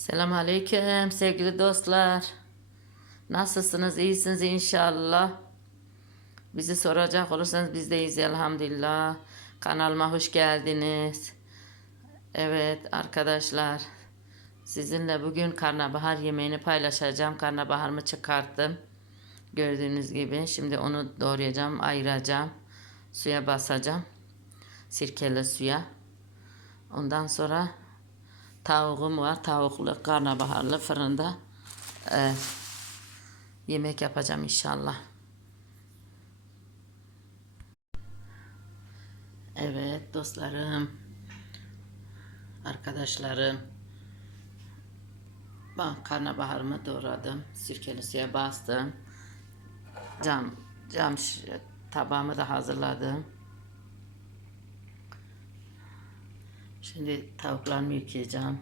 Selam aleyküm sevgili dostlar. Nasılsınız? İyisiniz inşallah. Bizi soracak olursanız biz de iyiyiz elhamdülillah. Kanalıma hoş geldiniz. Evet arkadaşlar. Sizinle bugün karnabahar yemeğini paylaşacağım. Karnabaharımı çıkarttım. Gördüğünüz gibi. Şimdi onu doğrayacağım, ayıracağım. Suya basacağım. Sirkeli suya. Ondan sonra tavuğum var. Tavuklu, karnabaharlı fırında e, yemek yapacağım inşallah. Evet dostlarım, arkadaşlarım. Ben karnabaharımı doğradım. Sirkeli suya bastım. Cam, cam tabağımı da hazırladım. Şimdi tavuklarımı yıkayacağım.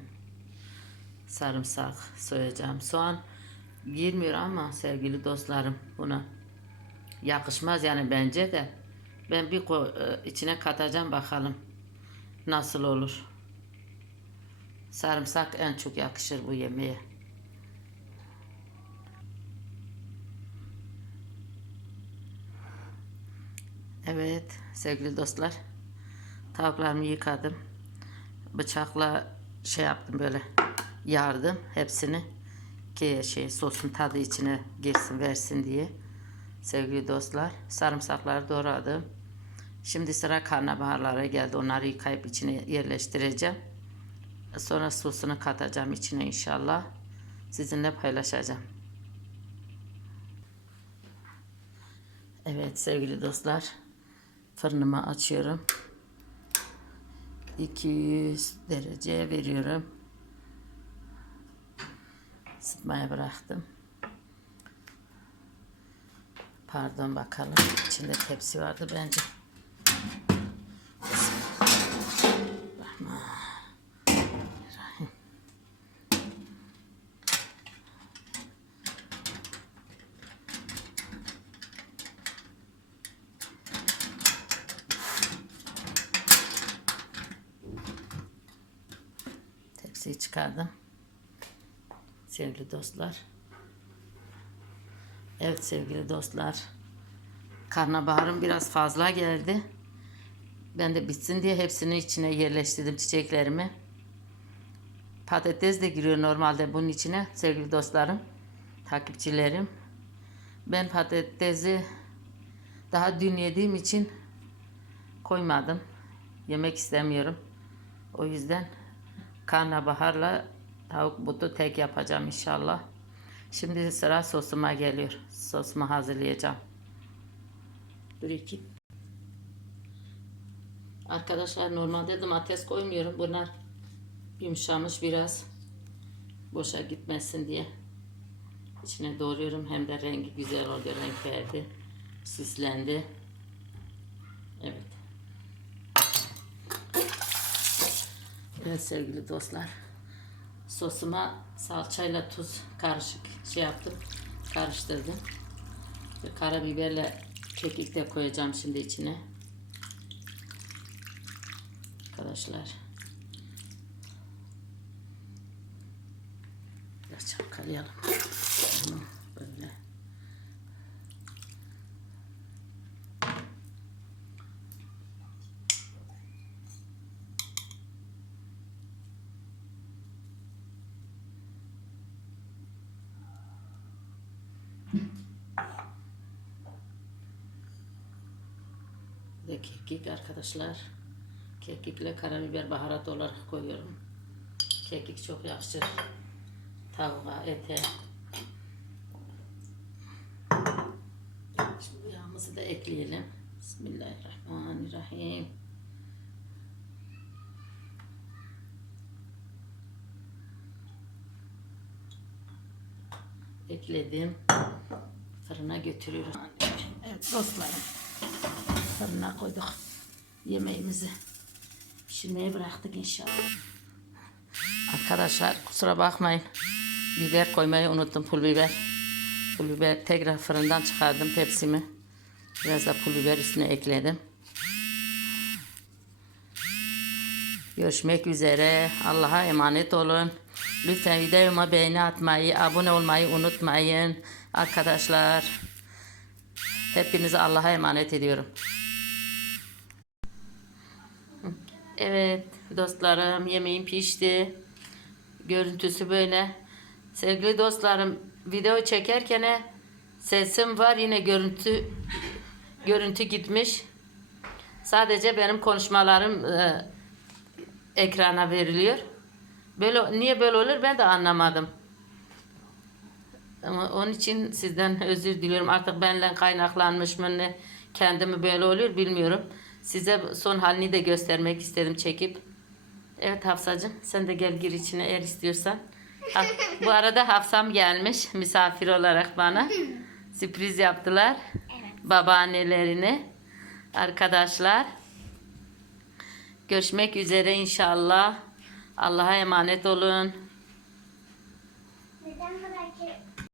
Sarımsak soyacağım. Soğan girmiyor ama sevgili dostlarım buna yakışmaz yani bence de. Ben bir e, içine katacağım bakalım nasıl olur. Sarımsak en çok yakışır bu yemeğe. Evet sevgili dostlar. Tavuklarımı yıkadım. Bıçakla şey yaptım böyle yardım hepsini ki şey sosun tadı içine girsin versin diye. Sevgili dostlar sarımsakları doğradım. Şimdi sıra karnabaharlara geldi. Onları yıkayıp içine yerleştireceğim. Sonra sosunu katacağım içine inşallah. Sizinle paylaşacağım. Evet sevgili dostlar. Fırınımı açıyorum. 200 dereceye veriyorum. Isıtmaya bıraktım. Pardon bakalım. İçinde tepsi vardı bence. Tepsiyi çıkardım. Sevgili dostlar. Evet sevgili dostlar. Karnabaharım biraz fazla geldi. Ben de bitsin diye hepsini içine yerleştirdim çiçeklerimi. Patates de giriyor normalde bunun içine sevgili dostlarım, takipçilerim. Ben patatesi daha dün yediğim için koymadım. Yemek istemiyorum. O yüzden karnabaharla tavuk butu tek yapacağım inşallah. Şimdi sıra sosuma geliyor. Sosumu hazırlayacağım. Dur iki. Arkadaşlar normalde domates koymuyorum. Bunlar yumuşamış biraz. Boşa gitmesin diye. İçine doğruyorum. Hem de rengi güzel oldu. Renk verdi. Süslendi. Evet. Evet sevgili dostlar. Sosuma salçayla tuz karışık şey yaptım. Karıştırdım. Ve karabiberle kekik de koyacağım şimdi içine. Arkadaşlar. Biraz çalkalayalım. Böyle. Bir de kekik arkadaşlar. Kekikle karabiber baharat olarak koyuyorum. Kekik çok yakışır. Tavuğa, ete. Şimdi yağımızı da ekleyelim. Bismillahirrahmanirrahim. Ekledim. Fırına götürüyoruz. Evet dostlarım. Fırına koyduk yemeğimizi. Pişirmeye bıraktık inşallah. Arkadaşlar kusura bakmayın. Biber koymayı unuttum pul biber. Pul biber tekrar fırından çıkardım tepsimi. Biraz da pul biber üstüne ekledim. Görüşmek üzere. Allah'a emanet olun. Lütfen videoma beğeni atmayı, abone olmayı unutmayın. Arkadaşlar hepinizi Allah'a emanet ediyorum. Evet dostlarım yemeğim pişti. Görüntüsü böyle. Sevgili dostlarım video çekerken sesim var yine görüntü görüntü gitmiş. Sadece benim konuşmalarım e, ekrana veriliyor. Böyle niye böyle olur ben de anlamadım. Ama onun için sizden özür diliyorum. Artık benimle kaynaklanmış mı ne kendimi böyle oluyor bilmiyorum. Size son halini de göstermek istedim çekip. Evet Hafsacığım sen de gel gir içine eğer istiyorsan. Ha, bu arada Hafsam gelmiş misafir olarak bana. Sürpriz yaptılar. Babaannelerine. Arkadaşlar. Görüşmek üzere inşallah. Allah'a emanet olun.